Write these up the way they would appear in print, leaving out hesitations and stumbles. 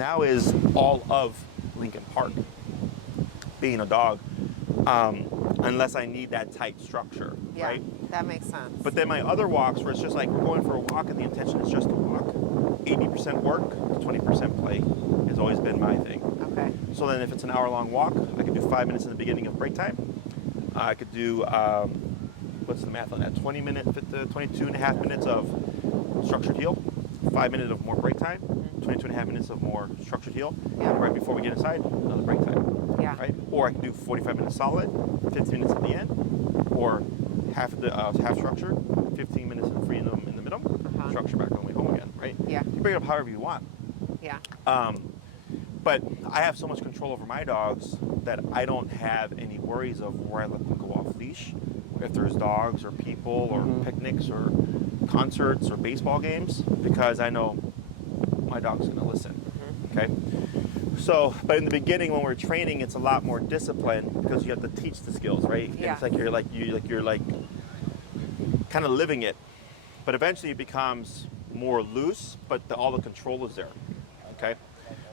now is all of Lincoln Park, being a dog, unless I need that tight structure, Yeah, right? that makes sense. But then my other walks where it's just like we're going for a walk and the intention is just to walk, 80% work, 20% play has always been my thing. Okay. So then if it's an hour-long walk, I could do 5 minutes in the beginning of break time. I could do, what's the math on that? 22 and a half minutes of structured heel, 5 minutes of more break time, 22 and a half minutes of more structured heel. Yeah. Right before we get inside, another break time. Yeah. Right? Or I can do 45 minutes solid, 15 minutes at the end, or half structured, 15 minutes of freedom in the middle, structure back on the way home again, right? Yeah. You bring it up however you want. Yeah. But I have so much control over my dogs that I don't have any worries of where I let them go off leash. If there's dogs or people or picnics or concerts or baseball games, because I know my dog's going to listen. Okay. So, but in the beginning when we're training, it's a lot more discipline because you have to teach the skills, right? Yeah. It's like you're kind of living it, but eventually it becomes more loose, but all the control is there. Okay.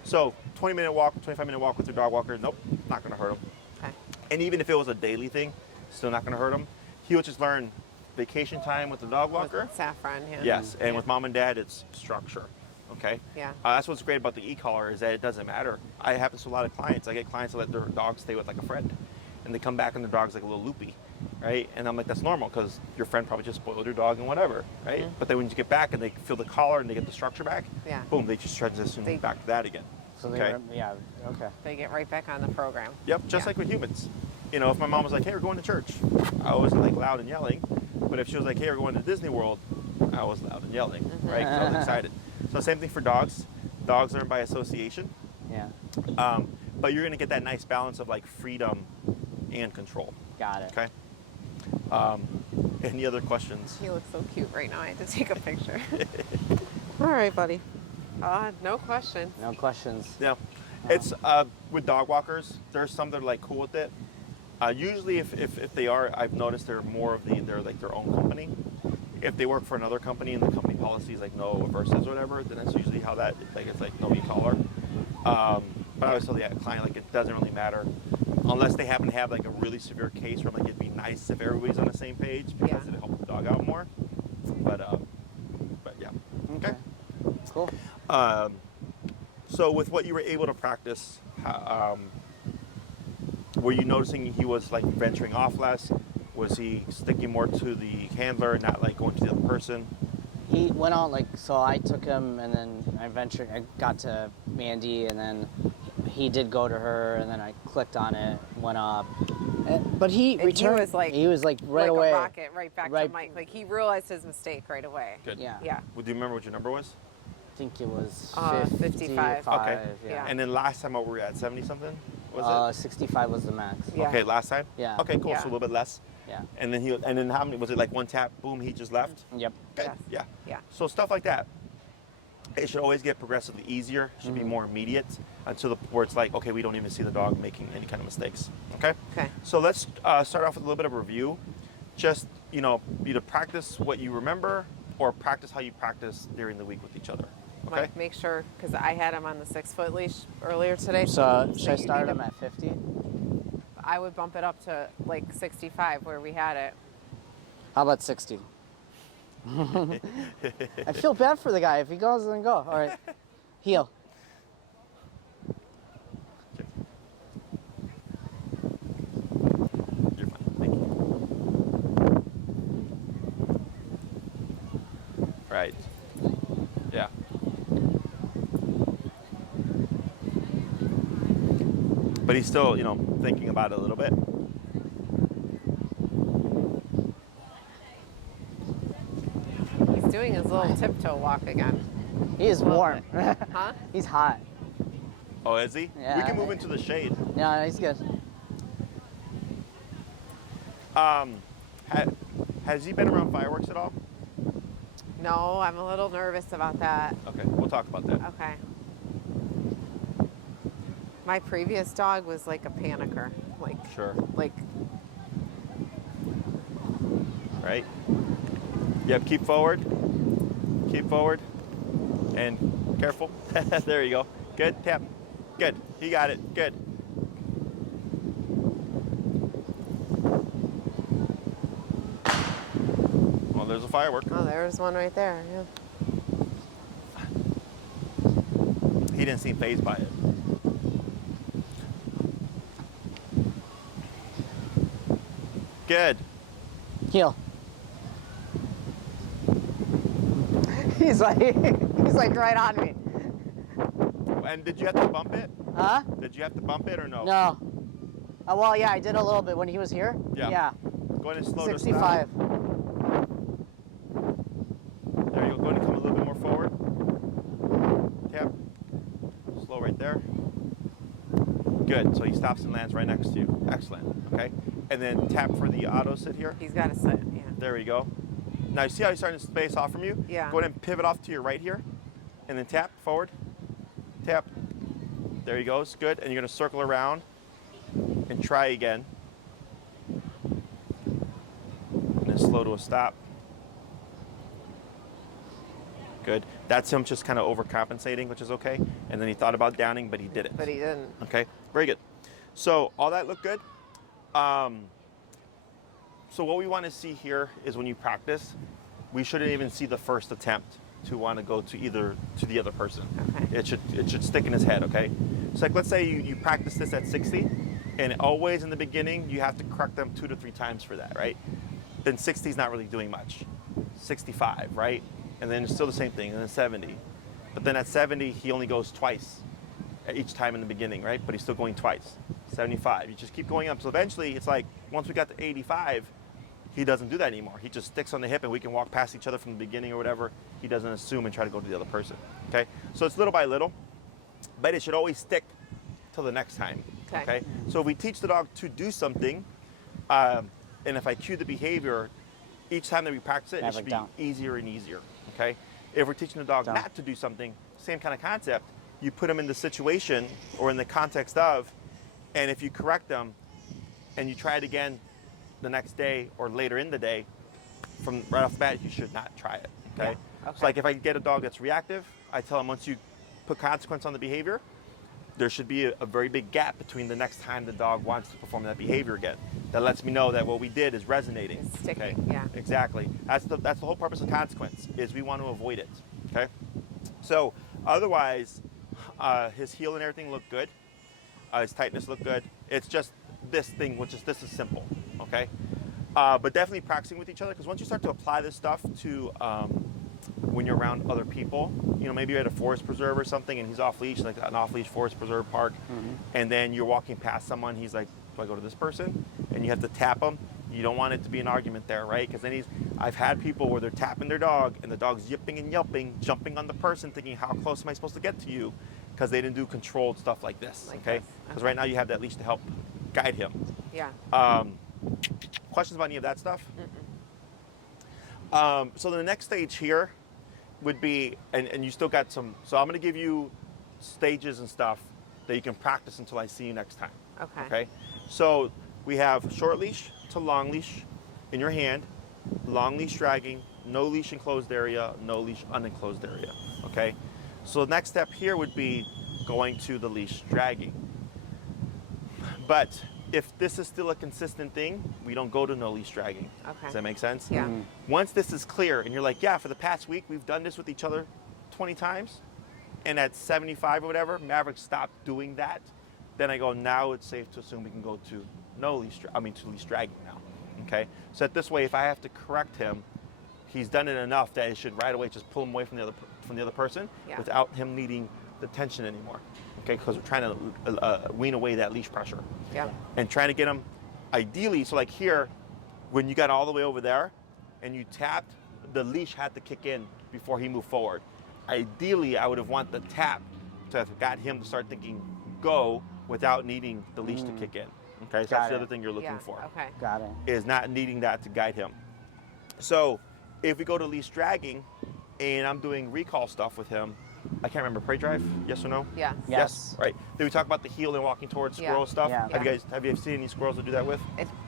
So 20-minute walk, 25-minute walk with your dog walker, nope, not going to hurt him. Okay. And even if it was a daily thing, still not going to hurt him. He'll just learn vacation time with the dog walker. With Saffron, yeah. Yes, and with mom and dad, it's structure. Okay. Yeah. That's what's great about the e-collar is that it doesn't matter. I happens to a lot of clients. I get clients that let their dogs stay with like a friend, and they come back and their dog's like a little loopy, right? And I'm like, that's normal because your friend probably just spoiled your dog and whatever, right? But then when you get back and they feel the collar and they get the structure back, Yeah. boom, they just transition back to that again. So they okay. They get right back on the program. Yep, just like with humans. You know, if my mom was like, hey, we're going to church, I wasn't like loud and yelling. But if she was like, hey, we're going to Disney World, I was loud and yelling, right? 'Cause I was excited. So same thing for dogs. Dogs learn by association. Yeah. But you're going to get that nice balance of like freedom and control. Got it. Okay. Any other questions? He looks so cute right now. I had to take a picture. All right, buddy. No questions. No questions. Yeah. It's with dog walkers, there's some that are like cool with it. Usually if they are, I've noticed they're more of they're like their own company. If they work for another company and the company policy is like no versus or whatever, then that's usually how that, like it's like no e-collar. But I always tell the client like it doesn't really matter unless they happen to have like a really severe case where like it'd be nice if everybody's on the same page because it'll help the dog out more. But yeah. Okay. Cool. So with what you were able to practice, were you noticing he was like venturing off less? Was he sticking more to the handler and not like going to the other person? He went on so I took him and then I got to Mandy and then he did go to her and then I clicked on it, went up. But he returned. He was like right away. A rocket right back to Mike. Like he realized his mistake right away. Good. Yeah. Yeah. Well, do you remember what your number was? I think it was 55. Okay. Yeah. And then last time, what were we at? 70 something? Was it? 65 was the max. Yeah. Okay, last time? Yeah. Okay, cool. Yeah. So a little bit less. Yeah. And then how many was it? Like one tap, boom, he just left. Yep. Good. Yes. Yeah. Yeah. So stuff like that. It should always get progressively easier. It should be more immediate until where it's like, okay, we don't even see the dog making any kind of mistakes. Okay. Okay. So let's start off with a little bit of a review. Just either practice what you remember or practice how you practice during the week with each other. Okay. Mike, make sure because I had him on the 6-foot leash earlier today. So should I you start need him at 50? I would bump it up to like 65 where we had it. How about 60? I feel bad for the guy. If he goes, then go. All right. Heel. You're fine. Thank you. Right. Yeah. But he's still, thinking about it a little bit. He's doing his little tiptoe walk again. He is warm. Huh? He's hot. Oh, is he? Yeah. We can move into the shade. Yeah, he's good. Has he been around fireworks at all? No, I'm a little nervous about that. Okay, we'll talk about that. Okay. My previous dog was like a panicker. Sure. Like, Right? Yep, keep forward. Keep forward. And careful. There you go. Good, tap. Good, he got it, good. Well, there's a firework. Oh, there's one right there. Yeah. He didn't seem fazed by it. Good. Heel. He's like right on me. And did you have to bump it? Huh? Did you have to bump it or no? No. Well, yeah, I did a little bit when he was here. Yeah. Yeah. Go ahead and slow this 65. down. There you go. Go ahead and come a little bit more forward. Tap. Slow right there. Good. So he stops and lands right next to you. Excellent. Okay. And then tap for the auto sit here. He's got to sit. Yeah. There we go. Now you see how he's starting to space off from you? Yeah. Go ahead and pivot off to your right here. And then tap forward. Tap. There he goes. Good. And you're going to circle around and try again. And then slow to a stop. Good. That's him just kind of overcompensating, which is okay. And then he thought about downing, but he didn't. But he didn't. Okay. Very good. So all that looked good. So what we want to see here is when you practice, we shouldn't even see the first attempt to want to go to the other person. Okay. It should stick in his head, okay? So like let's say you practice this at 60, and always in the beginning you have to correct them 2 to 3 times for that, right? Then 60 is not really doing much. 65, right? And then it's still the same thing, and then 70. But then at 70 he only goes twice each time in the beginning, right? But he's still going twice. 75. You just keep going up. So eventually it's like once we got to 85, he doesn't do that anymore. He just sticks on the hip and we can walk past each other from the beginning or whatever. He doesn't assume and try to go to the other person. Okay? So it's little by little, but it should always stick till the next time. Okay. So if we teach the dog to do something, and if I cue the behavior, each time that we practice it, it should be easier and easier. Okay? If we're teaching the dog not to do something, same kind of concept. You put them in the situation or in the context of, and if you correct them and you try it again the next day or later in the day, from right off the bat, you should not try it. Okay? Yeah. Okay. So like if I get a dog that's reactive, I tell them once you put consequence on the behavior, there should be a very big gap between the next time the dog wants to perform that behavior again. That lets me know that what we did is resonating. It's sticking, okay? yeah. Exactly. That's the whole purpose of consequence, is we want to avoid it. Okay? So otherwise, his heel and everything looked good. His tightness looked good. It's just this thing, this is simple, okay? But definitely practicing with each other, because once you start to apply this stuff to when you're around other people, maybe you're at a forest preserve or something and he's off leash, like an off leash forest preserve park, and then you're walking past someone, he's like, do I go to this person? And you have to tap him. You don't want it to be an argument there, right? Because then I've had people where they're tapping their dog and the dog's yipping and yelping, jumping on the person, thinking, how close am I supposed to get to you? Because they didn't do controlled stuff like this, okay? Because right now you have that leash to help guide him. Yeah. Questions about any of that stuff? So the next stage here would be, and you still got some, so I'm going to give you stages and stuff that you can practice until I see you next time. Okay. Okay? So we have short leash to long leash in your hand, long leash dragging, no leash enclosed area, no leash unenclosed area. Okay? So the next step here would be going to the leash dragging. But if this is still a consistent thing, we don't go to no leash dragging. Okay. Does that make sense? Yeah. Once this is clear and you're like, yeah, for the past week, we've done this with each other 20 times, and at 75 or whatever, Maverick stopped doing that, then I go, now it's safe to assume we can go to to leash dragging now. Okay? So that this way, if I have to correct him, he's done it enough that it should right away just pull him away from the other person without him needing the tension anymore. Okay? Because we're trying to wean away that leash pressure. Yeah. And trying to get him, ideally, so like here, when you got all the way over there and you tapped, the leash had to kick in before he moved forward. Ideally, I would have want the tap to have got him to start thinking go without needing the leash to kick in. Okay, so that's the other thing you're looking for. Okay. Got it. Is not needing that to guide him. So if we go to leash dragging and I'm doing recall stuff with him, I can't remember, prey drive, yes or no? Yeah. Yes. Right. Did we talk about the heel and walking towards squirrel stuff? Yeah. Have you seen any squirrels to do that with?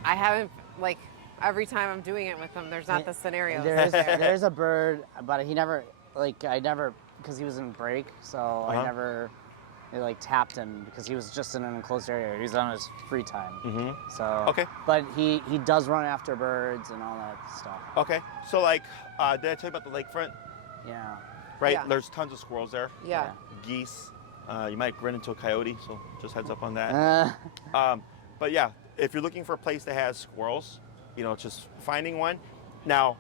I haven't, every time I'm doing it with them, there's not the scenario. There's a bird, but he never, because he was in break, so I never they like tapped him because he was just in an enclosed area. He was on his free time. So Okay. but he does run after birds and all that stuff. Okay. So like, did I tell you about the lakefront? Yeah. Right. Yeah. There's tons of squirrels there. Yeah. Geese. You might run into a coyote, so just heads up on that. But yeah, if you're looking for a place that has squirrels, you know, just finding one. Now,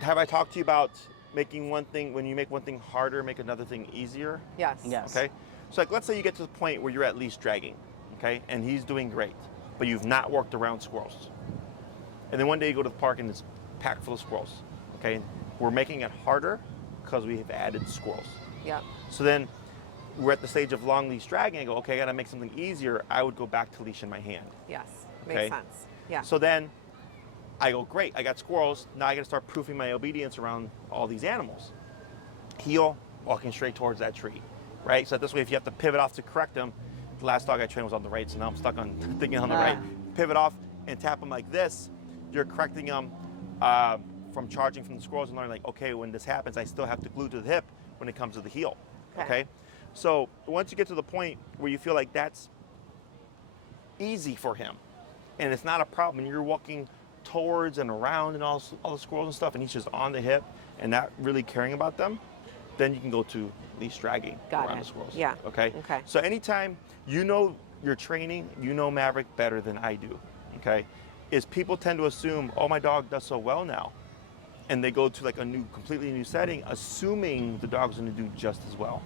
have I talked to you about making one thing, when you make one thing harder, make another thing easier? Yes. Yes. Okay. So like, let's say you get to the point where you're at least dragging, okay, and he's doing great, but you've not worked around squirrels. And then one day you go to the park and it's packed full of squirrels, okay? We're making it harder because we have added squirrels. Yeah. So then we're at the stage of long leash dragging. I go, okay, I gotta make something easier. I would go back to leash in my hand. Yes. Okay. Makes sense. Yeah. So then I go, great, I got squirrels. Now I gotta start proofing my obedience around all these animals. Heel, walking straight towards that tree, right? So this way, if you have to pivot off to correct them, the last dog I trained was on the right, so now I'm stuck on thinking on the right. Pivot off and tap them like this. You're correcting them from charging from the squirrels and learning like, okay, when this happens, I still have to glue to the hip when it comes to the heel, okay? So once you get to the point where you feel like that's easy for him and it's not a problem, and you're walking towards and around and all the squirrels and stuff, and he's just on the hip and not really caring about them, then you can go to leash dragging around the squirrels. Yeah. Okay? Okay. So anytime you know your training, you know Maverick better than I do, okay, is people tend to assume, oh, my dog does so well now. And they go to like a completely new setting, assuming the dog's gonna do just as well.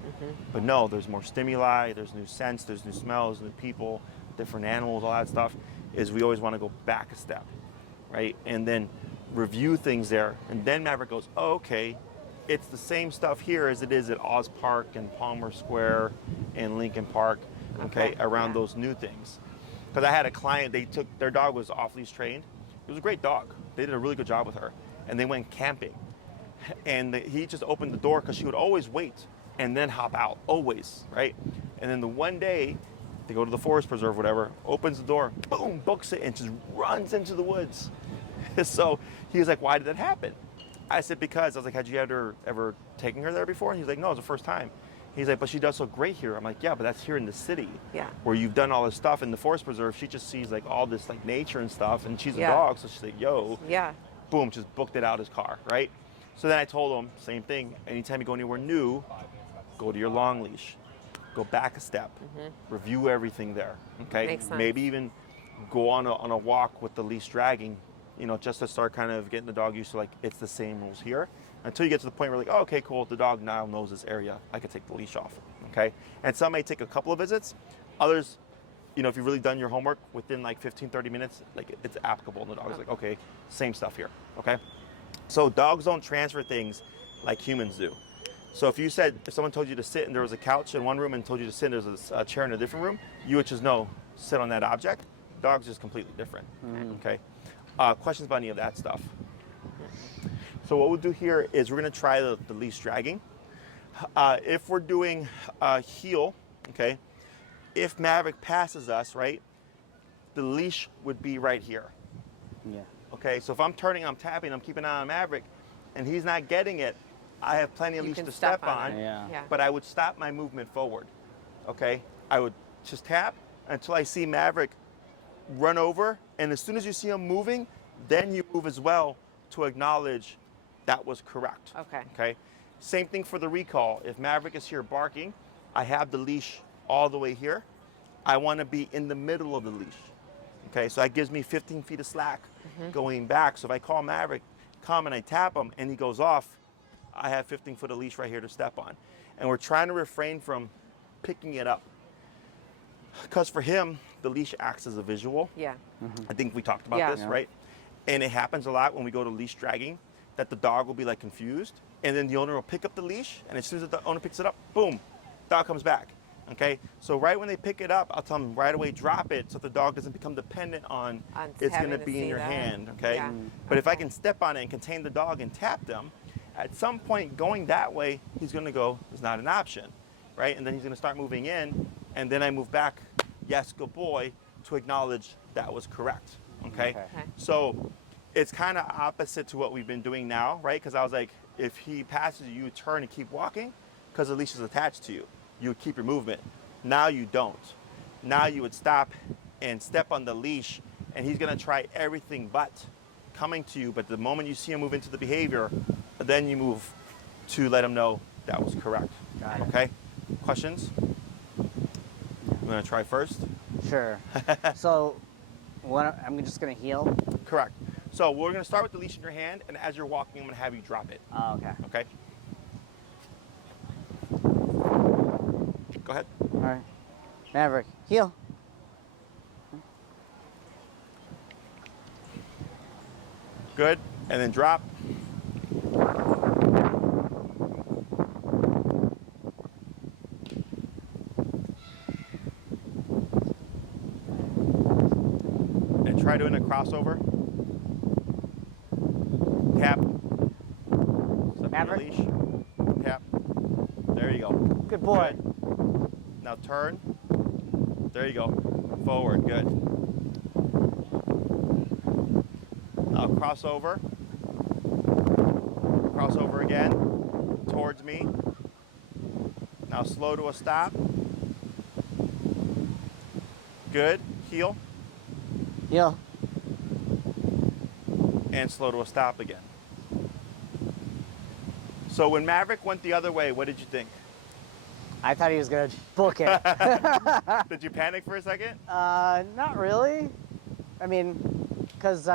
But no, there's more stimuli, there's new scents, there's new smells, new people, different animals, all that stuff, is we always wanna go back a step, right? And then review things there. And then Maverick goes, oh, okay, it's the same stuff here as it is at Oz Park and Palmer Square and Lincoln Park, okay, around those new things. Because I had a client, their dog was off-leash trained. It was a great dog. They did a really good job with her. And they went camping. And he just opened the door because she would always wait and then hop out, always, right? And then the one day, they go to the forest preserve, whatever, opens the door, boom, books it, and just runs into the woods. So he was like, why did that happen? I said, because. I was like, had you ever taken her there before? And he's like, no, it was the first time. He's like, but she does so great here. I'm like, yeah, but that's here in the city, where you've done all this stuff. In the forest preserve, she just sees like all this like nature and stuff, and she's a dog, so she's like, yo, boom, just booked it out his car, right? So then I told him, same thing, anytime you go anywhere new, go to your long leash, go back a step, review everything there, okay? Makes sense. Maybe even go on a walk with the leash dragging, you know, just to start kind of getting the dog used to like, it's the same rules here, until you get to the point where like, oh, okay, cool, the dog now knows this area, I could take the leash off, okay? And some may take a couple of visits, others, you know, if you've really done your homework within like 15, 30 minutes, like it's applicable. And the dog's like, okay, same stuff here, okay? So dogs don't transfer things like humans do. So if someone told you to sit and there was a couch in one room and told you to sit and there was a chair in a different room, you would just know, sit on that object. Dogs just completely different, okay? Questions about any of that stuff? So what we'll do here is we're gonna try the leash dragging. If we're doing heel, okay, if Maverick passes us, right, the leash would be right here. Yeah. Okay, so if I'm turning, I'm tapping, I'm keeping an eye on Maverick, and he's not getting it, I have plenty of leash to step on, but I would stop my movement forward, okay? I would just tap until I see Maverick run over, and as soon as you see him moving, then you move as well to acknowledge that was correct. Okay? Same thing for the recall. If Maverick is here barking, I have the leash all the way here. I want to be in the middle of the leash. Okay, so that gives me 15 feet of slack going back. So if I call Maverick, come and I tap him and he goes off, I have 15 foot of leash right here to step on. And we're trying to refrain from picking it up. Because for him, the leash acts as a visual. I think we talked about this, right? And it happens a lot when we go to leash dragging, that the dog will be like confused, and then the owner will pick up the leash, and as soon as the owner picks it up, boom, dog comes back. Okay, so right when they pick it up, I'll tell them right away, drop it, so the dog doesn't become dependent on it's going to be in your hand. Okay, but if I can step on it and contain the dog and tap them, at some point going that way, he's going to go, it's not an option, right? And then he's going to start moving in, and then I move back, yes, good boy, to acknowledge that was correct. Okay, so it's kind of opposite to what we've been doing now, right? Because I was like, if he passes you, turn and keep walking, because the leash is attached to you. you would keep your movement. Now you don't. Now you would stop and step on the leash, and he's gonna try everything but coming to you. But the moment you see him move into the behavior, then you move to let him know that was correct. Got it. Okay? Questions? I'm gonna try first. Sure. So, I'm just gonna heel. Correct. So we're gonna start with the leash in your hand, and as you're walking, I'm gonna have you drop it. Oh, okay. Okay? Go ahead. All right. Maverick, heel. Good. And then drop. And try doing a crossover. Tap. Step on the Maverick. leash. Tap. There you go. Good boy. Good. Now turn. There you go. Forward. Good. Now crossover. Crossover again. Towards me. Now slow to a stop. Good. Heel. Heel. And slow to a stop again. So when Maverick went the other way, what did you think? I thought he was gonna book it. Did you panic for a second? Not really. I mean, cause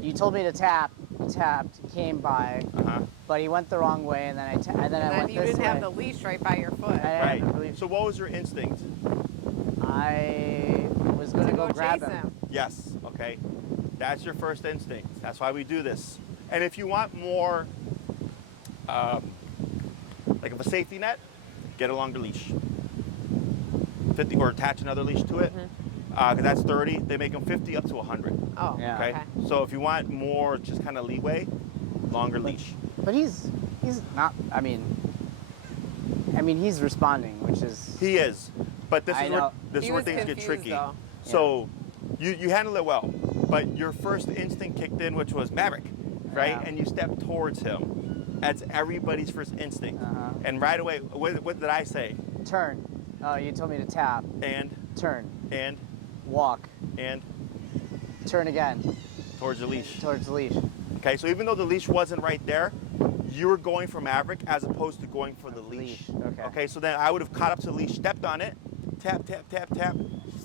you told me to tap. He tapped, he came by, but he went the wrong way, and then I went And then you this didn't way. have the leash right by your foot. I Right. didn't really- So what was your instinct? I was gonna To go go grab chase him. him. Yes, okay. That's your first instinct. That's why we do this. And if you want more, like of a safety net, get a longer leash. 50, or attach another leash to it. Because that's 30. They make them 50 up to 100. Oh, Yeah. Okay? okay. So if you want more just kind of leeway, longer leash. But he's not. I mean, he's responding, which is. He is. But this I is where, know. this He is where was things get confused, tricky. though. So you handle it well, but your first instinct kicked in, which was Maverick, right? Yeah. And you stepped towards him. That's everybody's first instinct. Uh-huh. And right away, what did I say? Turn. Oh, you told me to tap. And, Turn. and, Walk. and, Turn again. towards the leash. Towards the leash. Okay, so even though the leash wasn't right there, you were going for Maverick as opposed to going for the leash. Okay. Okay, so then I would have caught up to the leash, stepped on it, tap, tap, tap, tap,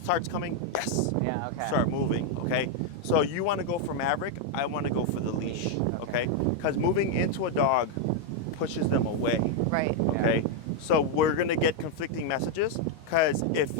starts coming, yes. Yeah. Okay. Start moving, okay? So you want to go for Maverick, I want to go for the leash, okay? Because moving into a dog pushes them away, Right. okay? So we're going to get conflicting messages, because if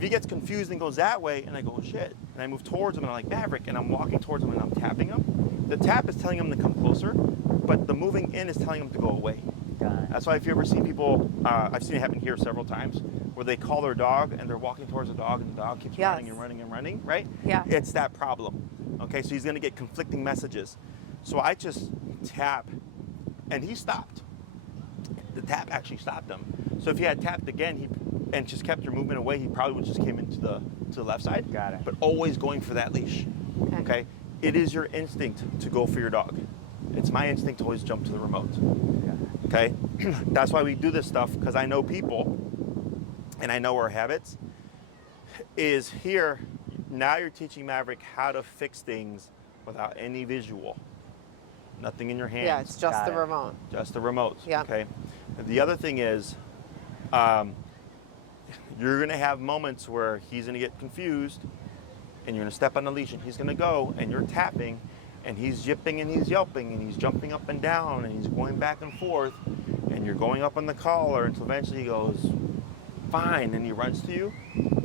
he gets confused and goes that way, and I go, shit, and I move towards him, and I'm like, Maverick, and I'm walking towards him, and I'm tapping him, the tap is telling him to come closer, but the moving in is telling him to go away. Got it. That's why if you ever see people, I've seen it happen here several times, where they call their dog and they're walking towards the dog and the dog keeps Yes. running and running and running, right? Yeah. It's that problem. Okay, so he's gonna get conflicting messages. So I just tap and he stopped. The tap actually stopped him. So if he had tapped again and just kept your movement away, he probably would just came into the left side. Got it. But always going for that leash. Okay. Okay? It is your instinct to go for your dog. It's my instinct to always jump to the remote. Okay? That's why we do this stuff, because I know people and I know our habits. Is here, now you're teaching Maverick how to fix things without any visual. Nothing in your hands. Yeah, it's just Got the it. remote. Just the remote. Yeah. Okay. And the other thing is, you're gonna have moments where he's gonna get confused, and you're gonna step on the leash, and he's gonna go, and you're tapping, and he's yipping and he's yelping, and he's jumping up and down, and he's going back and forth, and you're going up on the collar until eventually he goes, fine, and he runs to you,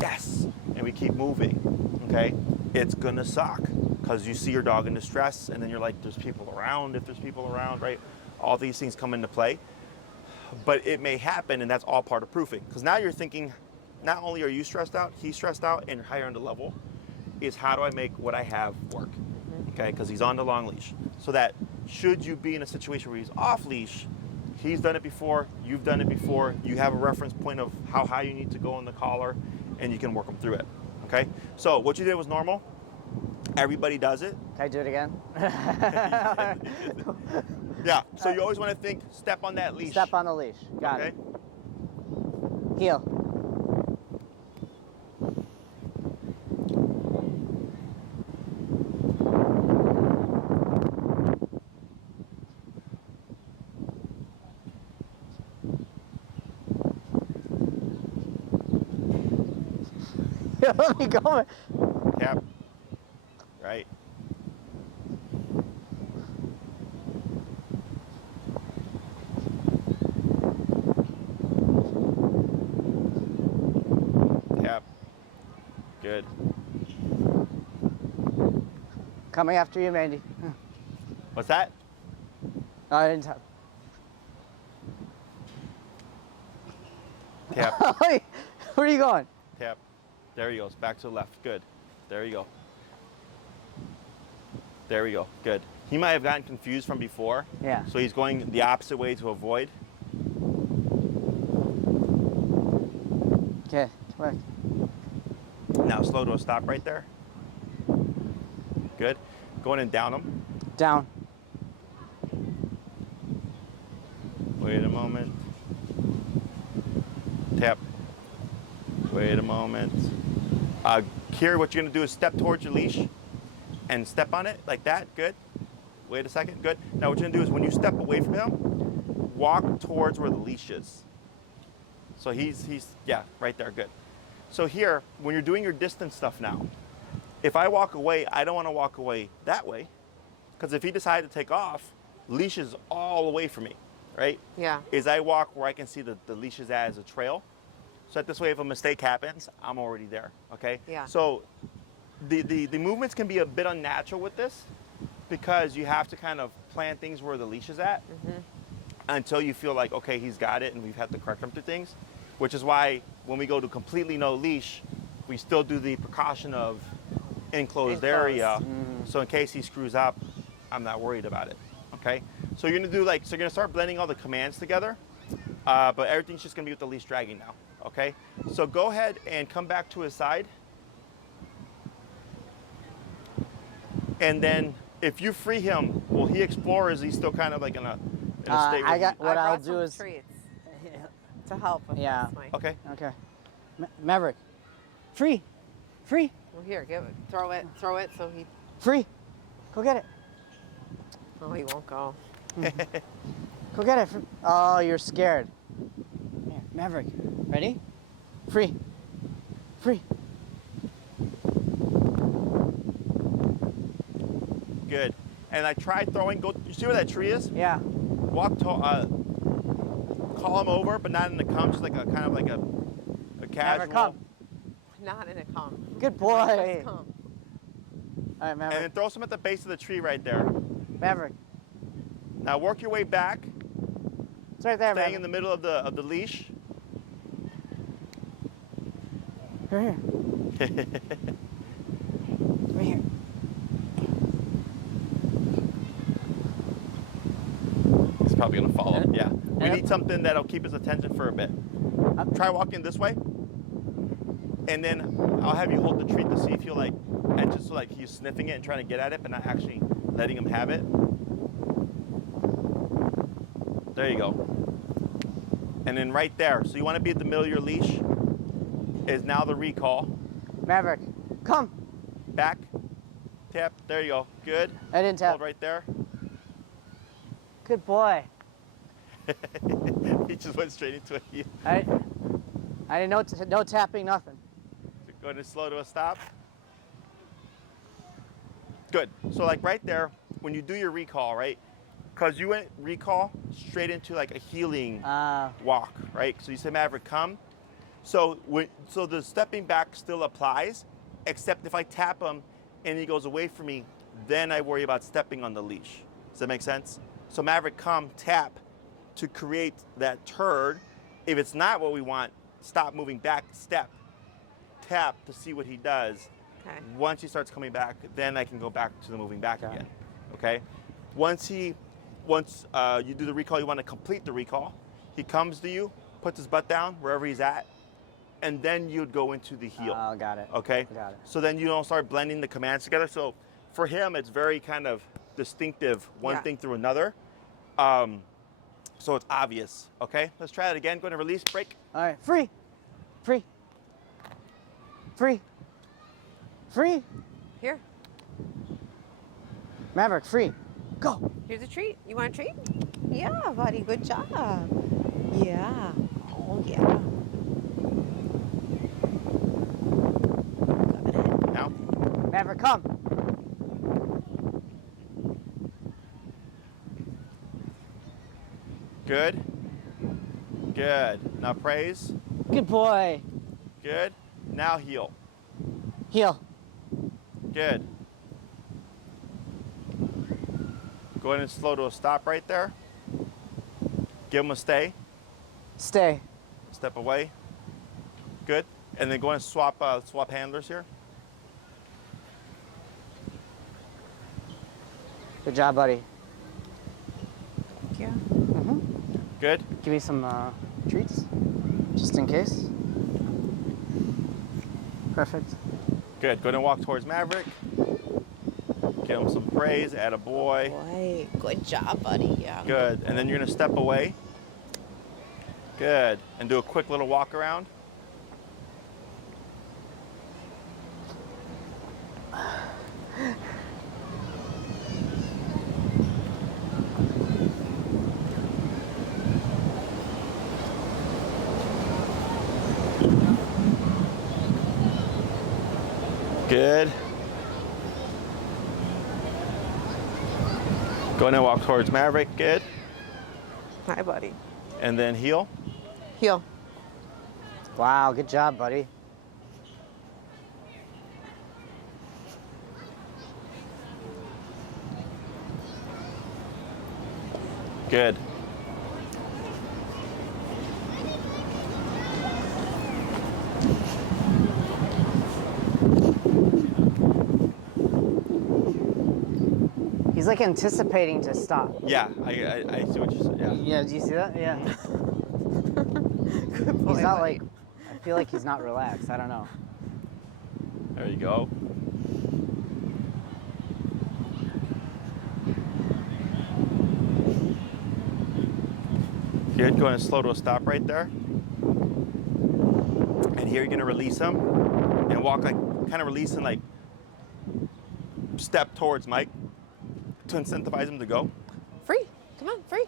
yes, and we keep moving. Okay. It's gonna suck, because you see your dog in distress, and then you're like, there's people around, if there's people around, right? All these things come into play. But it may happen, and that's all part of proofing. Because now you're thinking, not only are you stressed out, he's stressed out, and you're higher on the level, is how do I make what I have work? Okay, because he's on the long leash. So that should you be in a situation where he's off leash, he's done it before, you've done it before, you have a reference point of how high you need to go on the collar, and you can work them through it. Okay? So what you did was normal. Everybody does it. Can I do it again? Yeah. So you always want to think, step on that leash. Step on the leash. Got Okay. it. Heel. Let me go. Tap. Right. Tap. Good. Coming after you, Mandy. What's that? No, I didn't tap. Tap. Where are you going? Tap. There he goes. Back to the left. Good. There you go. There we go. Good. He might have gotten confused from before. Yeah. So he's going the opposite way to avoid. Okay, come back. Now slow to a stop right there. Good. Go in and down him. Down. Wait a moment. Tap. Wait a moment. Here, what you're gonna do is step towards your leash and step on it like that. Good. Wait a second. Good. Now what you're gonna do is when you step away from him, walk towards where the leash is. So he's yeah, right there. Good. So here, when you're doing your distance stuff now, if I walk away, I don't want to walk away that way, because if he decided to take off, leash is all away from me, right? Yeah. Is I walk where I can see the leash is as a trail. So that this way, if a mistake happens, I'm already there, okay? Yeah. So the movements can be a bit unnatural with this because you have to kind of plan things where the leash is at until you feel like, okay, he's got it and we've had to correct him through things, which is why when we go to completely no leash, we still do the precaution of enclosed area. So in case he screws up, I'm not worried about it, okay? So you're gonna do so you're gonna start blending all the commands together, but everything's just gonna be with the leash dragging now. Okay, so go ahead and come back to his side. And then if you free him, will he explore or is he still kind of like in a state where What I I'll brought do some is treats to help with Yeah. this, Mike. Okay. okay. Maverick, free. Well, here, give it. Throw it so he. Free. Go get it. Oh, he won't go. Go get it. Oh, you're scared. Here, Maverick, ready? Free. Good. And I tried throwing, you see where that tree is? Yeah. Walk to, call him over, but not in the come, just like a kind of like a casual. Maverick, come. Not in a come. Good boy. Just come. All right, And Maverick. then throw some at the base of the tree right there. Maverick. Now work your way back, It's right there, staying in Maverick. the middle of the leash. Here. Right here. He's probably gonna follow. Yep. Yeah. We Yep. need something that'll keep his attention for a bit. Try walking this way, and then I'll have you hold the treat to see if he'll and just so he's sniffing it and trying to get at it, but not actually letting him have it. There you go. And then right there, so you want to be at the middle of your leash, is now the recall. Maverick, come. Back, tap. There you go. Good. I didn't tap. Hold right there. Good boy. He just went straight into a heel. I didn't know. No tapping, nothing. Go ahead and slow to a stop. Good. So right there, when you do your recall, right? Because you went recall straight into a healing walk, right? So you say, Maverick, come. So the stepping back still applies, except if I tap him and he goes away from me, then I worry about stepping on the leash. Does that make sense? So Maverick, come, tap to create that turd. If it's not what we want, stop moving back, step, tap to see what he does. Okay. Once he starts coming back, then I can go back to the moving back Got it. again. Okay? Once you do the recall, you want to complete the recall. He comes to you, puts his butt down wherever he's at, and then you'd go into the heel. Oh, got it. Okay? Got it. So then you don't start blending the commands together. So for him, it's very kind of distinctive, one Yeah. thing through another. So it's obvious. Okay? Let's try it again. Go to release, break. All right, free, free, free, free. Here. Maverick, free. Go. Here's a treat. You want a treat? Yeah, buddy. Good job. Yeah. Oh, yeah. Got it. Now. Maverick, come. Good. Good. Now praise. Good boy. Good. Now heel. Heel. Good. Go ahead and slow to a stop right there. Give him a stay. Stay. Step away. Good. And then go ahead and swap handlers here. Good job, buddy. Thank you. Good. Give me some treats, just in case. Perfect. Good. Go ahead and walk towards Maverick. Give him some praise. Add a boy. Boy, good job, buddy. Yeah. Good. And then you're going to step away. Good. And do a quick little walk around. Good. Go ahead and walk towards Maverick. Good. Hi, buddy. And then heel. Heel. Wow, good job, buddy. Good. He's like anticipating to stop. Yeah, I see what you said. Yeah. Yeah, do you see that? Yeah. Good boy, He's not buddy. like, I feel like he's not relaxed. I don't know. There you go. Good. Go ahead and slow to a stop right there. And here you're going to release him and walk like, kind of releasing like step towards Mike to incentivize him to go. Free. Come on, free.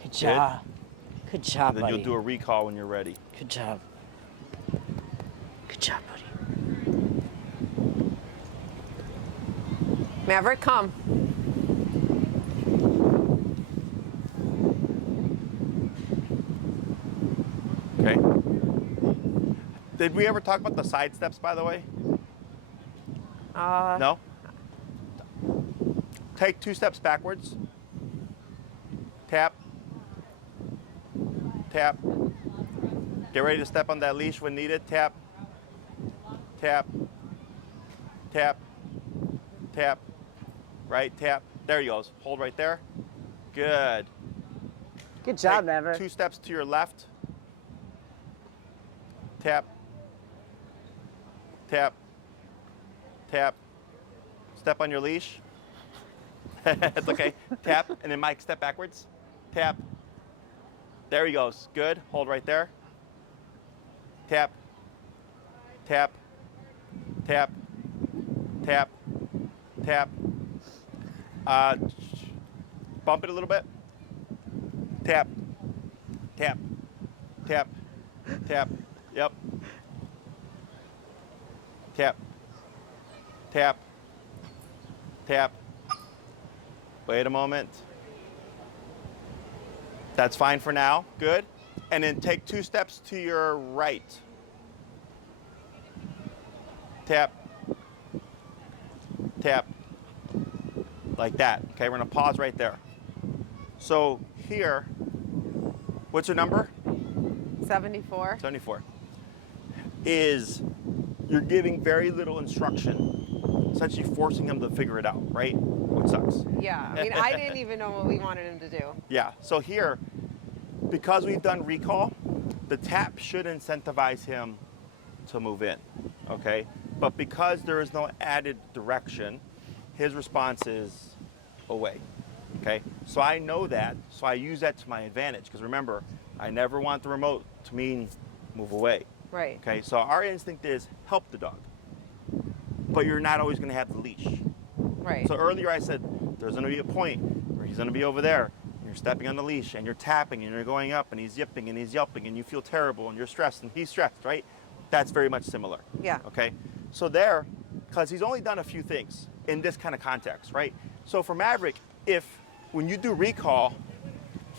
Good job. Good job, And then buddy. you'll do a recall when you're ready. Good job. Good job, buddy. Maverick, come. Okay. Did we ever talk about the side steps, by the way? No? Take 2 steps backwards. Tap. Tap. Get ready to step on that leash when needed. Tap. Tap. Tap. Tap. Right, tap. There he goes. Hold right there. Good. Good job, Take Maverick. 2 steps to your left. Tap. Tap. Tap. Step on your leash. It's okay. Tap, and then Mike, step backwards. Tap. There he goes. Good. Hold right there. Tap. Tap. Tap. Tap. Tap. Bump it a little bit. Tap. Tap. Tap. Tap. Yep. Tap. Tap. Tap. Wait a moment. That's fine for now. Good. And then take 2 steps to your right. Tap. Tap. Like that. Okay, we're going to pause right there. So here, what's your number? 74. 74. Is you're giving very little instruction, essentially forcing him to figure it out, right? Which sucks. Yeah. I mean, I didn't even know what we wanted him to do. Yeah. So here, because we've done recall, the tap should incentivize him to move in, okay? But because there is no added direction, his response is away, okay? So I know that, so I use that to my advantage, because remember, I never want the remote to mean move away, Right. okay? So our instinct is help the dog, but you're not always gonna have the leash. Right. So earlier I said, there's gonna be a point where he's gonna be over there, you're stepping on the leash, and you're tapping, and you're going up, and he's yipping, and he's yelping, and you feel terrible, and you're stressed, and he's stressed, right? That's very much similar. Yeah. Okay? So there, because he's only done a few things in this kind of context, right? So for Maverick, if when you do recall,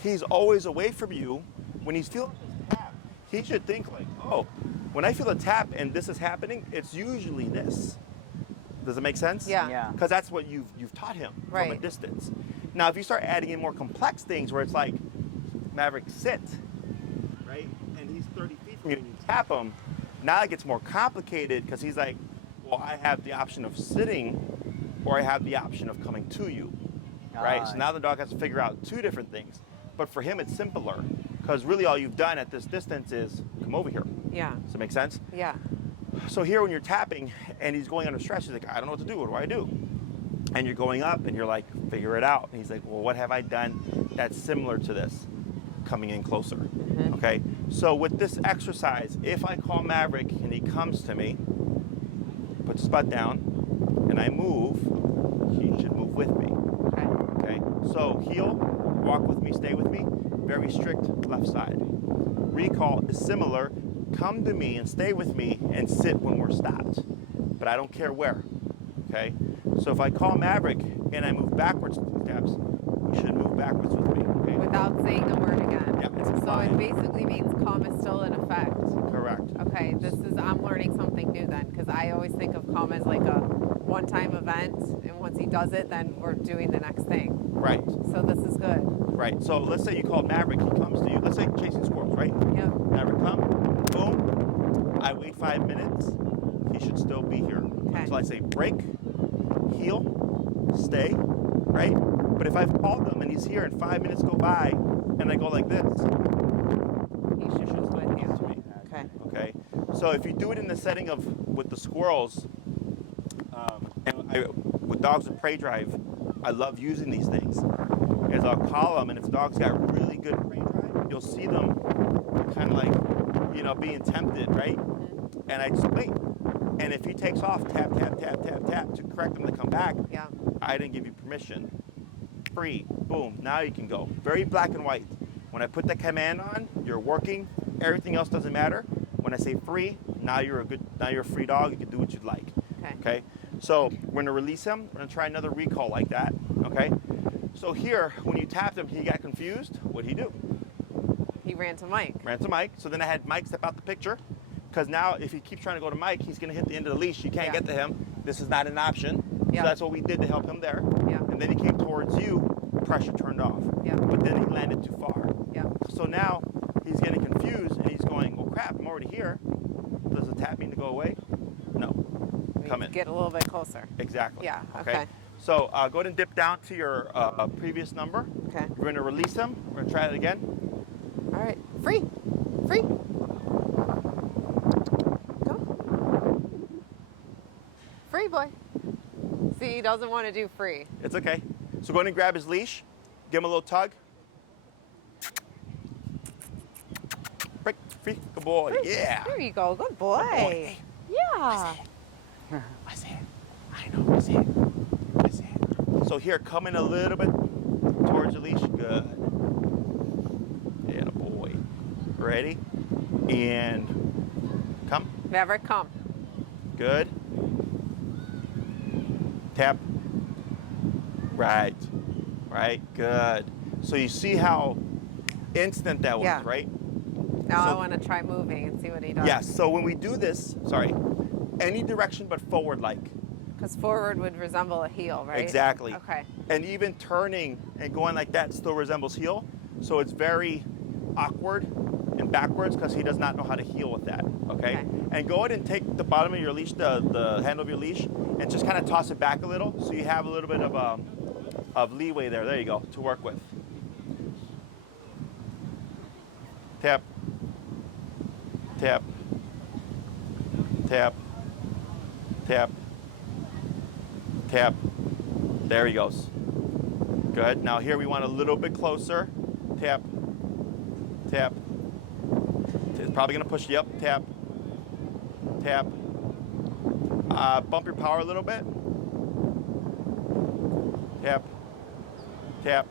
he's always away from you, when he's feeling this tap, he should think like, oh, when I feel a tap and this is happening, it's usually this. Does it make sense? Yeah. Yeah. Because that's what you've taught him from a Right. distance. Now, if you start adding in more complex things where it's like, Maverick, sit, right? And he's 30 feet from you and you tap him, now it gets more complicated because he's like, well, I have the option of sitting or I have the option of coming to you, right? So now the dog has to figure out two different things. But for him, it's simpler because really all you've done at this distance is come over here. Yeah. Does that make sense? Yeah. So here when you're tapping and he's going under stress, he's like, I don't know what to do. What do I do? And you're going up and you're like, figure it out. And he's like, well, what have I done that's similar to this? Coming in closer. Okay? So with this exercise, if I call Maverick and he comes to me, puts his butt down, and I move, he should move with me. Okay. Okay? So heel, walk with me, stay with me, very strict left side. Recall is similar, come to me and stay with me and sit when we're stopped. But I don't care where. Okay? So if I call Maverick and I move backwards 2 steps, he should move backwards with me. Okay? Without saying the word again. Yeah, it's So fine. it basically means calm is still in effect. Correct. Okay, I'm learning something new then, because I always think of calm as like a one-time event, and once he does it, then we're doing the next thing. Right. So this is good. Right. So let's say you called Maverick, he comes to you. Let's say chasing squirrels, right? Yep. Maverick come, boom. I wait 5 minutes. He should still be here. Okay. Until I say break, heel, stay, right? But if I've called him and he's here and 5 minutes go by and I go like this, He should should move still with come you. to me. Okay. Okay. So if you do it in the setting of with the squirrels, with dogs with prey drive, I love using these things. Because I'll call them, and if the dog's got really good prey drive, you'll see them kind of like, being tempted, right? And I just wait. And if he takes off, tap, tap, tap, tap, tap to correct him to come back, Yeah. I didn't give you permission. Free, boom, now you can go. Very black and white. When I put the command on, you're working. Everything else doesn't matter. When I say free, now you're a free dog. You can do what you'd like. Okay. Okay. So we're gonna release him. We're gonna try another recall like that. Okay. So here, when you tapped him, he got confused. What'd he do? He ran to Mike. Ran to Mike. So then I had Mike step out the picture. Because now if he keeps trying to go to Mike, he's gonna hit the end of the leash. You can't Yeah. get to him. This is not an option. Yeah. So that's what we did to help him there. Yeah. And then he came towards you, pressure turned off. Yeah. But then he landed too far. Yeah. So now he's getting confused and he's going, oh crap, I'm already here. Does the tap mean to go away? No. We Come in. Get a little bit closer. Exactly. Yeah, okay. So go ahead and dip down to your previous number. Okay. We're going to release him. We're going to try it again. All right. Free. Free. Go. Free, boy. See, he doesn't want to do free. It's okay. So go ahead and grab his leash. Give him a little tug. Break. Free. Good boy. Free. Yeah. There you go. Good boy. Good boy. Yeah. I see it. I know. I see it. I see it. So here, come in a little bit towards the leash. Good. Yeah, boy. Ready? And come. Maverick, come. Good. Tap. Right. Right. Good. So you see how instant that was, Yeah. right? Now I So- want to try moving and see what he does. Yes. So when we do this, any direction but forward like. Because forward would resemble a heel, right? Exactly. Okay. And even turning and going like that still resembles heel. So it's very awkward and backwards because he does not know how to heel with that. Okay? Okay. And go ahead and take the bottom of your leash, the handle of your leash, and just kind of toss it back a little so you have a little bit of leeway there. There you go, to work with. Tap. tap, tap, tap. There he goes. Good. Now here we want a little bit closer. Tap, tap. It's probably gonna push you up. Tap, tap. Bump your power a little bit. Tap, tap,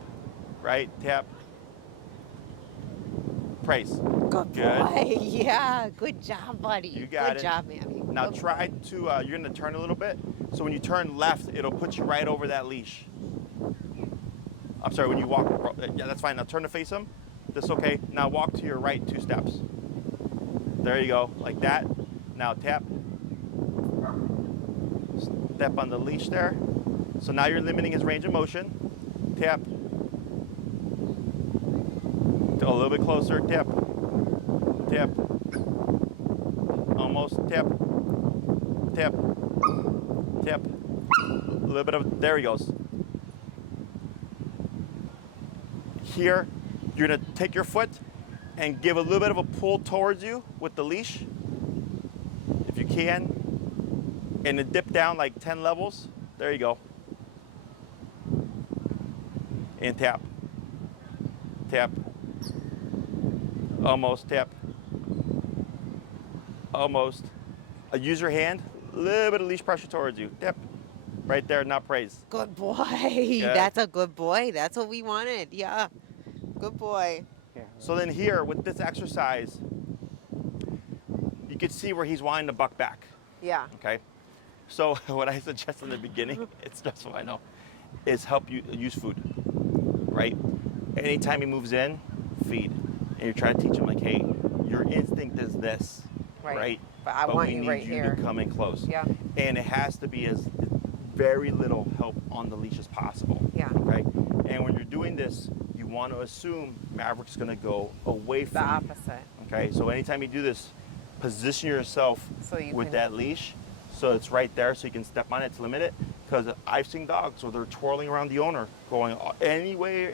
right, tap. Praise. Good boy. Yeah, good job, buddy. You got good it. job, Manny. Now Good try boy. to, you're gonna turn a little bit. So when you turn left, it'll put you right over that leash. I'm sorry, when you walk, yeah, that's fine. Now turn to face him. That's okay. Now walk to your right 2 steps. There you go, like that. Now tap. Step on the leash there. So now you're limiting his range of motion. Tap. A little bit closer. Tap. Tap. Almost. Tap. Tap. Tap. A little bit of, there he goes. Here, you're gonna take your foot and give a little bit of a pull towards you with the leash, if you can, and then dip down like 10 levels. There you go. And tap. Tap. Almost. Tap. Almost. Use your hand. A little bit of leash pressure towards you. Tap. Right there. Now praise. Good boy. That's a good boy. That's what we wanted. Yeah. Good boy. So then here, with this exercise, you can see where he's wanting to buck back. Yeah. Okay. So what I suggest in the beginning, it's stressful, I know, is help you use food, right? Anytime he moves in, feed. And you're trying to teach him like, hey, your instinct is this, right? But I want we you need right you here. to come in close. Yeah. And it has to be as very little help on the leash as possible. Yeah. Okay. And when you're doing this, you want to assume Maverick's going to go away The from you. opposite. Okay. So anytime you do this, position yourself So you with can- that leash, so it's right there, so you can step on it to limit it. Because I've seen dogs where they're twirling around the owner, going any way,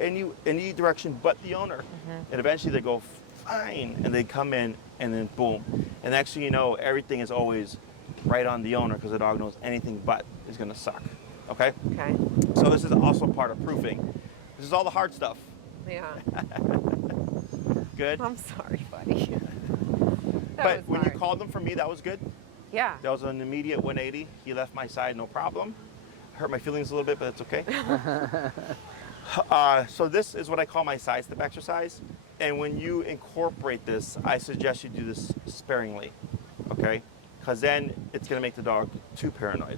any direction but the owner, and eventually they go fine, and they come in, and then boom, and next thing you know, everything is always right on the owner because the dog knows anything but is going to suck. Okay. Okay. So this is also part of proofing. This is all the hard stuff. Yeah. Good. I'm sorry, buddy. That But was when you hard. called them for me, that was good. Yeah. That was an immediate 180. He left my side, no problem. Hurt my feelings a little bit, but that's okay. So this is what I call my side step exercise. And when you incorporate this, I suggest you do this sparingly, okay? Because then it's going to make the dog too paranoid.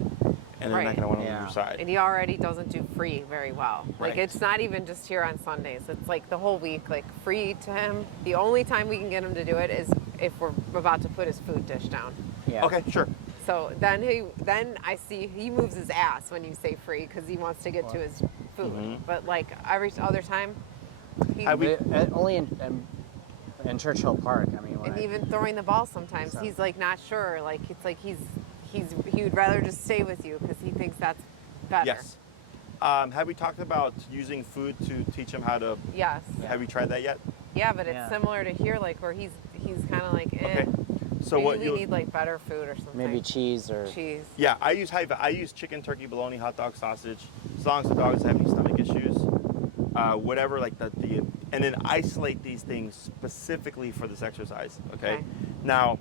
And they're not Right. going to want to leave Yeah. your side. And he already doesn't do free very well. Like, Right. it's not even just here on Sundays. It's like the whole week, like free to him. The only time we can get him to do it is if we're about to put his food dish down. Yeah. Okay, sure. So then I see he moves his ass when you say free because he wants to get to his food. Mhm. But like every other time, he, I- we- Only in Churchill Park. I mean, when and I- even throwing the ball sometimes, So- he's like not sure. Like it's like he would rather just stay with you because he thinks that's better. Yes. Have we talked about using food to teach him how to, Yes. have you tried that yet? Yeah, but it's Yeah. similar to here, like where he's kind of like, eh. Okay. So Maybe what we you need like better food or something. maybe cheese or cheese. Yeah, I use chicken, turkey, bologna, hot dog, sausage, as long as the dog doesn't have any stomach issues, whatever, like the, and then isolate these things specifically for this exercise. Okay. Okay. Now,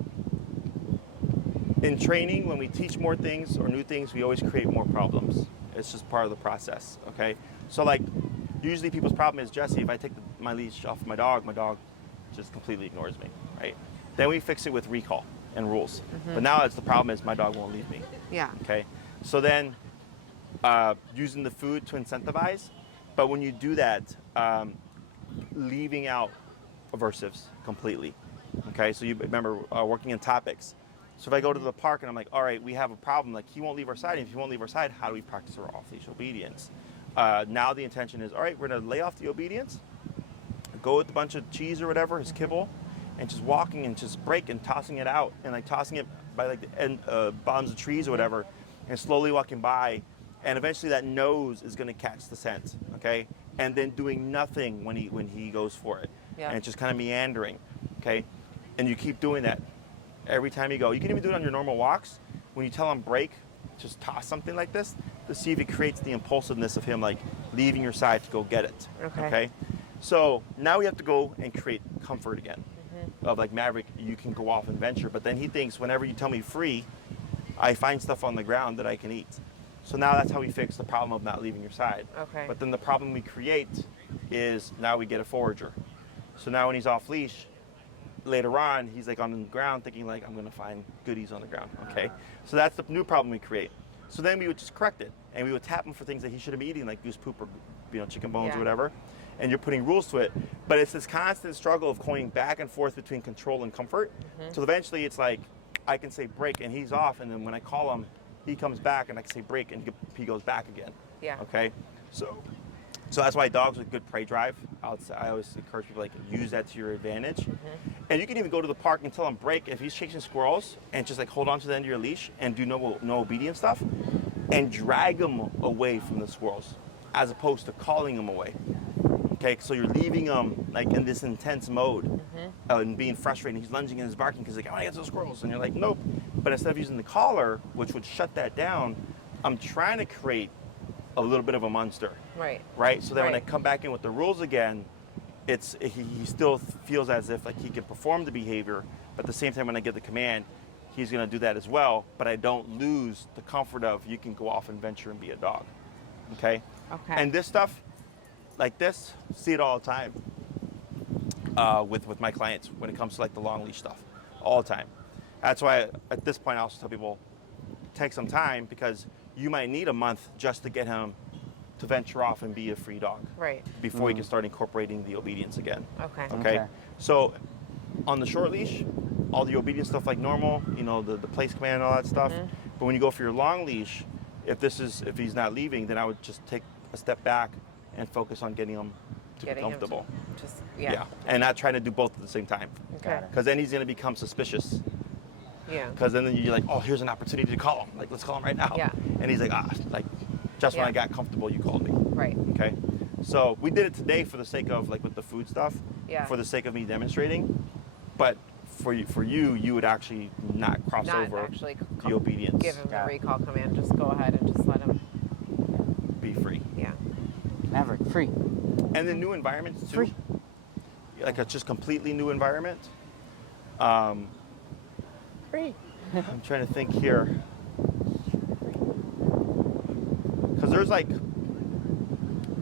in training, when we teach more things or new things, we always create more problems. It's just part of the process. Okay. So like, usually people's problem is, Jesse, if I take my leash off my dog just completely ignores me, right? Then we fix it with recall and rules. But now it's the problem is my dog won't leave me. Yeah. Okay, so then using the food to incentivize, but when you do that, leaving out aversives completely. Okay, so you remember working in topics. So if I go to the park and I'm like, all right, we have a problem, like he won't leave our side. If he won't leave our side, how do we practice our off-leash obedience? Now the intention is, all right, we're gonna lay off the obedience, go with a bunch of cheese or whatever, his kibble, and just walking and just break and tossing it out and like tossing it by like the end, bottoms of trees or whatever, and slowly walking by, and eventually that nose is gonna catch the scent, okay? And then doing nothing when he goes for it, Yeah. and it's just kind of meandering, okay? And you keep doing that, Every time you go. You can even do it on your normal walks. When you tell him break, just toss something like this to see if it creates the impulsiveness of him like leaving your side to go get it. Okay. So now we have to go and create comfort again. Of like Maverick, you can go off and venture, but then he thinks whenever you tell me free, I find stuff on the ground that I can eat. So now that's how we fix the problem of not leaving your side. Okay. But then the problem we create is now we get a forager. So now when he's off leash, later on, he's like on the ground thinking like, I'm gonna find goodies on the ground, okay? So that's the new problem we create. So then we would just correct it and we would tap him for things that he shouldn't be eating, like goose poop or chicken bones or whatever. And you're putting rules to it. But it's this constant struggle of going back and forth between control and comfort. So eventually it's like, I can say break and he's off, and then when I call him, he comes back and I can say break and he goes back again. Yeah. Okay? So that's why dogs with good prey drive, I always encourage people like use that to your advantage. And you can even go to the park and tell him break if he's chasing squirrels and just like hold on to the end of your leash and do no obedience stuff and drag him away from the squirrels as opposed to calling him away. Okay, so you're leaving him like in this intense mode and being frustrated. He's lunging and he's barking because like, I want to get to those squirrels. And you're like, nope. But instead of using the collar, which would shut that down, I'm trying to create a little bit of a monster. Right? So that when I come back in with the rules again, he still feels as if like he can perform the behavior, but at the same time when I get the command, he's going to do that as well, but I don't lose the comfort of you can go off and venture and be a dog. Okay? And this stuff, like this, see it all the time with my clients when it comes to like the long leash stuff, all the time. That's why at this point I also tell people, take some time because you might need a month just to get him to venture off and be a free dog. Before we can start incorporating the obedience again. Okay. So on the short leash, all the obedience stuff like normal, you know, the place command and all that stuff. But when you go for your long leash, if he's not leaving, then I would just take a step back and focus on getting him to be comfortable. And not trying to do both at the same time. Because then he's going to become suspicious. Because then you're like, oh, here's an opportunity to call him. Like, let's call him right now. And he's like, just when I got comfortable, you called me. Okay. So we did it today for the sake of like with the food stuff. For the sake of me demonstrating. But for you, you would actually not cross over the obedience. Give him a recall command. Just go ahead and just let him be free. Maverick, free. And then new environments too. Free. Like a just completely new environment. Free. I'm trying to think here. Because there's like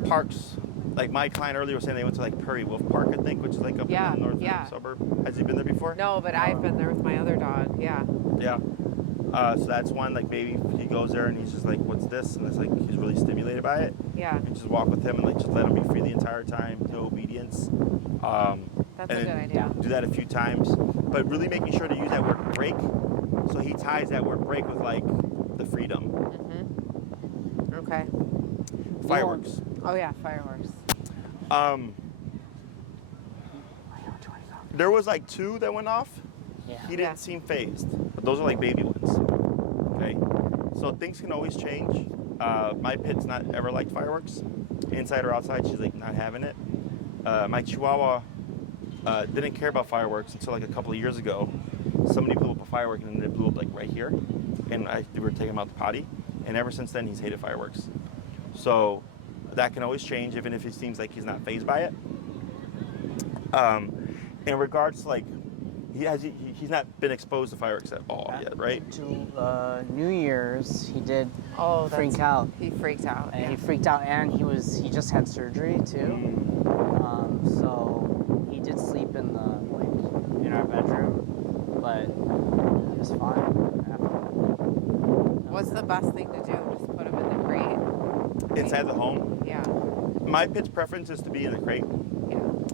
parks, like my client earlier was saying they went to like Prairie Wolf Park, I think, which is like up in the north suburb. Has he been there before? No, but I've been there with my other dog. Yeah. So that's one, like maybe he goes there and he's just like, what's this? And it's like, he's really stimulated by it. And just walk with him and like just let him be free the entire time, no obedience. That's a good idea. Do that a few times. But really making sure to use that word break. So he ties that word break with like the freedom. Okay. Fireworks. Oh yeah, fireworks. There was like 2 that went off. He didn't seem phased. But those are like baby ones. Okay. So things can always change. My pit's not ever liked fireworks. Inside or outside, she's like not having it. My Chihuahua didn't care about fireworks until like a couple of years ago. Somebody blew up a firework and it blew up like right here. And we were taking him out the potty. And ever since then, he's hated fireworks. So that can always change, even if it seems like he's not fazed by it. In regards to like, he's not been exposed to fireworks at all yet, right? To New Year's, he did freak out. He freaked out. And he freaked out, and he just had surgery too. So he did sleep in our bedroom, but he was fine after that. What's the best thing to do? Just put him in the crate? Inside the home? Yeah. My pit's preference is to be in the crate.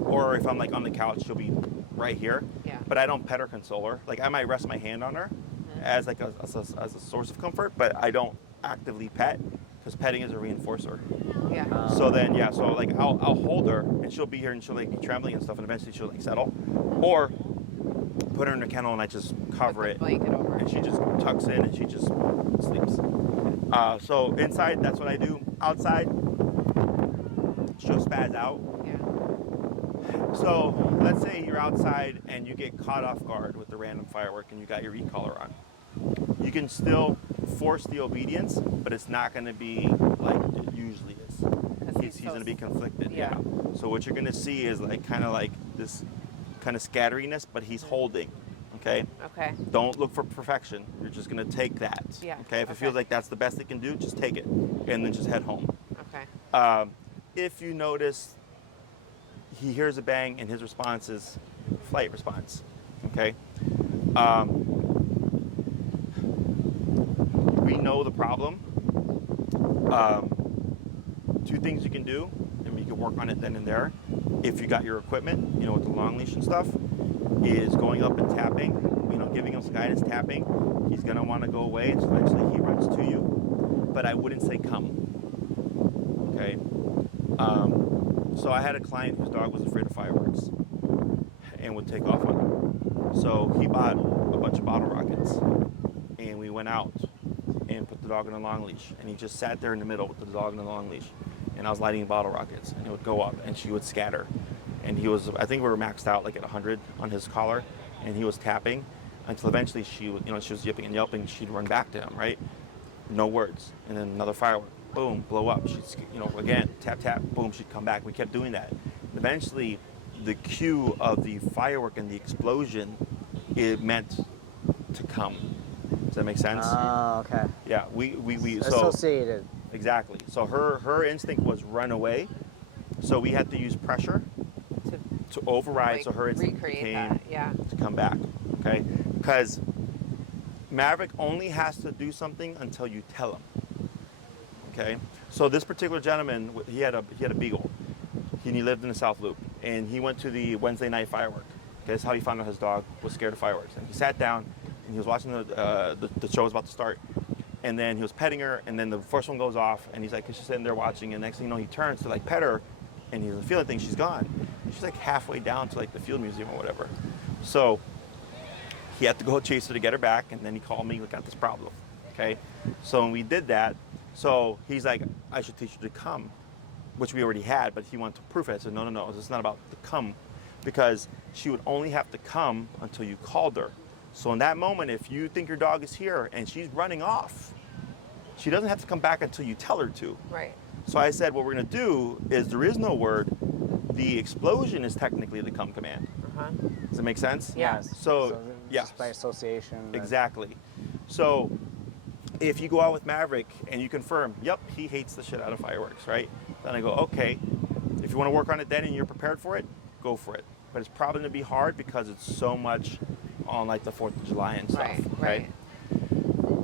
Or if I'm like on the couch, she'll be right here. But I don't pet or console her. Like I might rest my hand on her as like as a source of comfort, but I don't actively pet because petting is a reinforcer. So then so like I'll hold her and she'll be here and she'll like be trembling and stuff, and eventually she'll like settle. Or put her in the kennel and I just cover it, blanket over, and she just tucks in and she just sleeps. So inside, that's what I do. Outside, she'll spaz out. So let's say you're outside and you get caught off guard with the random firework and you got your e-collar on. You can still force the obedience, but it's not going to be like it usually is. He's going to be conflicted. Yeah. So what you're going to see is like kind of like this kind of scatteriness, but he's holding. Okay. Okay. Don't look for perfection. You're just going to take that. Yeah. Okay. If it feels like that's the best it can do, just take it and then just head home. Okay. If you notice he hears a bang and his response is flight response. Okay. We know the problem. Two things you can do, and you can work on it then and there. If you got your equipment, you know, with the long leash and stuff, is going up and tapping, you know, giving him some guidance, tapping. He's gonna want to go away, and so eventually he runs to you. But I wouldn't say come. Okay. So I had a client whose dog was afraid of fireworks and would take off on them. So he bought a bunch of bottle rockets, and we went out and put the dog on a long leash, and he just sat there in the middle with the dog on a long leash, and I was lighting bottle rockets, and it would go up, and she would scatter, and he was, I think we were maxed out like at 100 on his collar, and he was tapping until eventually she was, you know, she was yipping and yelping, she'd run back to him, right? No words, and then another firework, boom, blow up, she'd, you know, again, tap, tap, boom, she'd come back. We kept doing that. Eventually, the cue of the firework and the explosion, it meant to come. Does that make sense? Oh, okay. Yeah, we so Associated. exactly. So her instinct was run away. So we had to use pressure to override. Like, so her instinct recreate became that, yeah. to come back. Okay, because Maverick only has to do something until you tell him. Okay, so this particular gentleman, he had a beagle. He lived in the South Loop, and he went to the Wednesday night firework. Okay, that's how he found out his dog was scared of fireworks. And he sat down, and he was watching the show was about to start, and then he was petting her, and then the first one goes off, and he's like, she's sitting there watching, and next thing you know, he turns to like pet her, and he's feeling things, she's gone. And she's like halfway down to like the field museum or whatever. So he had to go chase her to get her back, and then he called me, we got this problem. Okay, so when we did that, so he's like, I should teach you to come, which we already had, but he wanted to prove it. I said, no, it's not about the come, because she would only have to come until you called her. So in that moment, if you think your dog is here and she's running off, she doesn't have to come back until you tell her to. Right. So I said, what we're gonna do is there is no word. The explosion is technically the come command. Uh-huh. Does that make sense? Yeah. So yeah. Just by association. Exactly. So if you go out with Maverick and you confirm, yep, he hates the shit out of fireworks, right? Then I go, okay, if you want to work on it then and you're prepared for it, go for it. But it's probably going to be hard because it's so much on like the 4th of July and stuff. Right.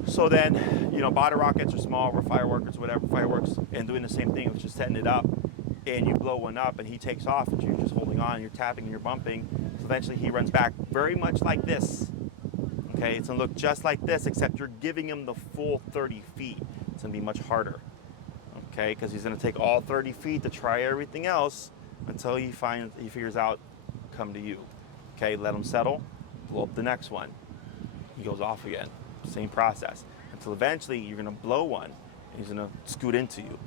So then, you know, bottle rockets are small, or fireworks, whatever, fireworks, and doing the same thing, which is setting it up, and you blow one up and he takes off and you're just holding on, you're tapping and you're bumping. So eventually he runs back very much like this. Okay, it's gonna look just like this, except you're giving him the full 30 feet. It's gonna be much harder. Okay, because he's gonna take all 30 feet to try everything else until he figures out, come to you. Okay, let him settle, blow up the next one. He goes off again. Same process. Until eventually you're gonna blow one and he's gonna scoot into you.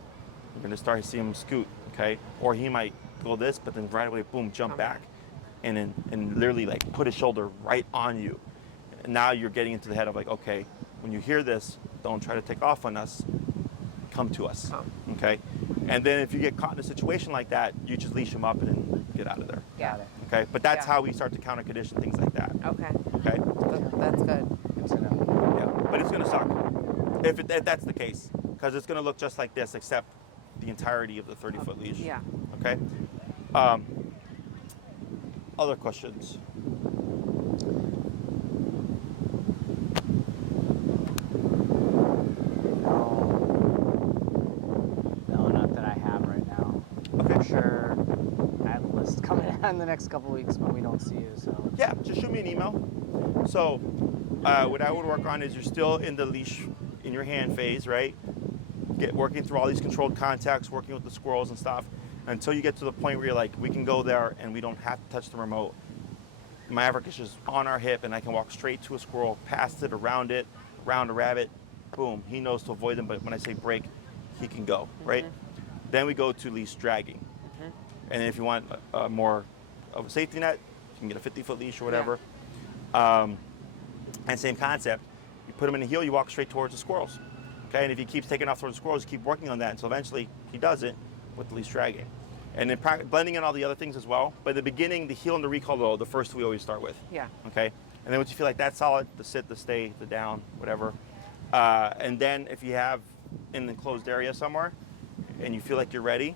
You're gonna start to see him scoot, okay? Or he might go this, but then right away, boom, jump back. And literally like put his shoulder right on you. And now you're getting into the head of like, okay, when you hear this, don't try to take off on us, come to us, okay? And then if you get caught in a situation like that, you just leash him up and then get out of there. Yeah. Okay, but that's how we start to counter condition things like that. Okay. Okay. That's good. Good to know. Yeah, but it's gonna suck if that's the case, because it's gonna look just like this, except the entirety of the 30-foot leash. Yeah. Okay. Other questions? No, not that I have right now. Okay. I'm sure I have a list coming in the next couple weeks when we don't see you. So Yeah, just shoot me an email. So what I would work on is you're still in the leash in your hand phase, right? Working through all these controlled contacts, working with the squirrels and stuff, until you get to the point where you're like, we can go there and we don't have to touch the remote. Maverick is just on our hip and I can walk straight to a squirrel, past it, around a rabbit, boom. He knows to avoid them, but when I say break, he can go, right? Then we go to leash dragging. And if you want more of a safety net. You can get a 50-foot leash or whatever. And same concept. You put him in a heel, you walk straight towards the squirrels. Okay, and if he keeps taking off towards the squirrels, you keep working on that until eventually he does it with the leash dragging. And then blending in all the other things as well. But at the beginning, the heel and the recall, though, the first we always start with. Yeah. Okay? And then once you feel like that's solid, the sit, the stay, the down, whatever. And then if you have in an enclosed area somewhere and you feel like you're ready,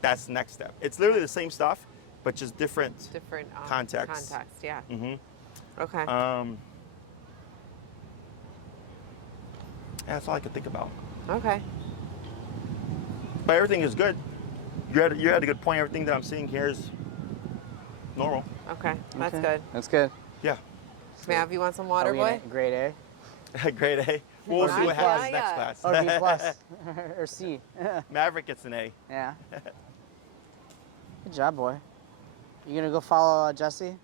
that's the next step. It's literally the same stuff, but just different contexts. Context, yeah. Mm-hmm. Okay. Yeah, that's all I could think about. Okay. But everything is good. You had a good point. Everything that I'm seeing here is normal. Okay. That's Okay. good. That's good. Yeah. Mav, you want some water, Are we boy? in grade A? Grade A. We'll see what happens next class. Or B plus? Or C? Maverick gets an A. Yeah. Good job, boy. You gonna go follow Jesse?